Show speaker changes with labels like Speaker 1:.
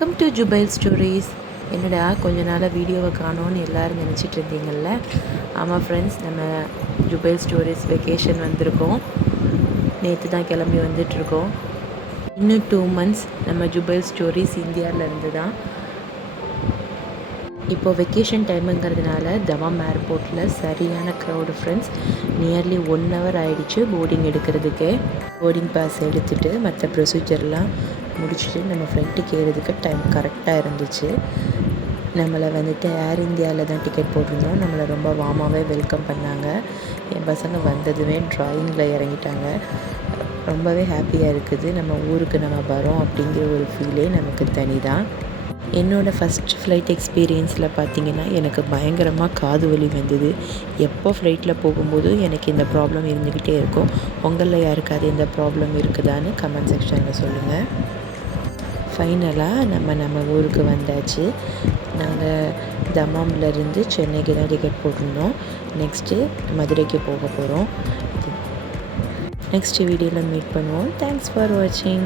Speaker 1: Welcome to Jubail stories என்னடா கொஞ்ச நாளாக வீடியோவை காணோன்னு எல்லோரும் நினச்சிட்டு இருந்தீங்கல்ல? ஆமாம் ஃப்ரெண்ட்ஸ் நம்ம ஜுபைல் ஸ்டோரிஸ் வெக்கேஷன் வந்திருக்கோம். நேற்று தான் கிளம்பி வந்துட்டுருக்கோம். இன்னும் டூ மந்த்ஸ் நம்ம ஜுபைல் ஸ்டோரிஸ் இந்தியாவிலேருந்து தான் இப்போ வெக்கேஷன் டைமுங்கிறதுனால தவம் ஏர்போர்ட்டில் சரியான crowd friends nearly one hour ஆயிடுச்சு போர்டிங் எடுக்கிறதுக்கே. போர்டிங் பாஸ் எடுத்துகிட்டு மற்ற ப்ரொசீஜர்லாம் முடிச்சுட்டு நம்ம ஃப்ளைட்டுக்கு ஏறதுக்கு டைம் கரெக்டாக இருந்துச்சு. நம்மளை வந்துட்டு ஏர் இந்தியாவில் தான் டிக்கெட் போட்டிருந்தோம். நம்மளை ரொம்ப வார்மாகவே வெல்கம் பண்ணாங்க. என் பசங்க வந்ததுமே ட்ராயிங்கில் இறங்கிட்டாங்க. ரொம்பவே ஹாப்பியாக இருக்குது. நம்ம ஊருக்கு நம்ம வரோம் அப்படிங்கிற ஒரு ஃபீலே நமக்கு தனி தான் என்னோடய ஃபஸ்ட் ஃப்ளைட் எக்ஸ்பீரியன்ஸில் பார்த்தீங்கன்னா எனக்கு பயங்கரமாக காது வலி வந்தது. எப்போ ஃப்ளைட்டில் போகும்போது எனக்கு இந்த ப்ராப்ளம் இருந்துக்கிட்டே இருக்கும். உங்களில் யாருக்காவது இந்த ப்ராப்ளம் இருக்குதான்னு கமெண்ட் செக்ஷனில் சொல்லுங்கள் ஃபைனலாக நம்ம நம்ம ஊருக்கு வந்தாச்சு. நாங்கள் தமாம்லேருந்து சென்னைக்கு தான் டிக்கெட் போட்டிருந்தோம். நெக்ஸ்ட்டு மதுரைக்கு போக போகிறோம் நெக்ஸ்ட் வீடியோவில் மீட் பண்ணுவோம். தேங்க்ஸ் ஃபார் வாட்சிங்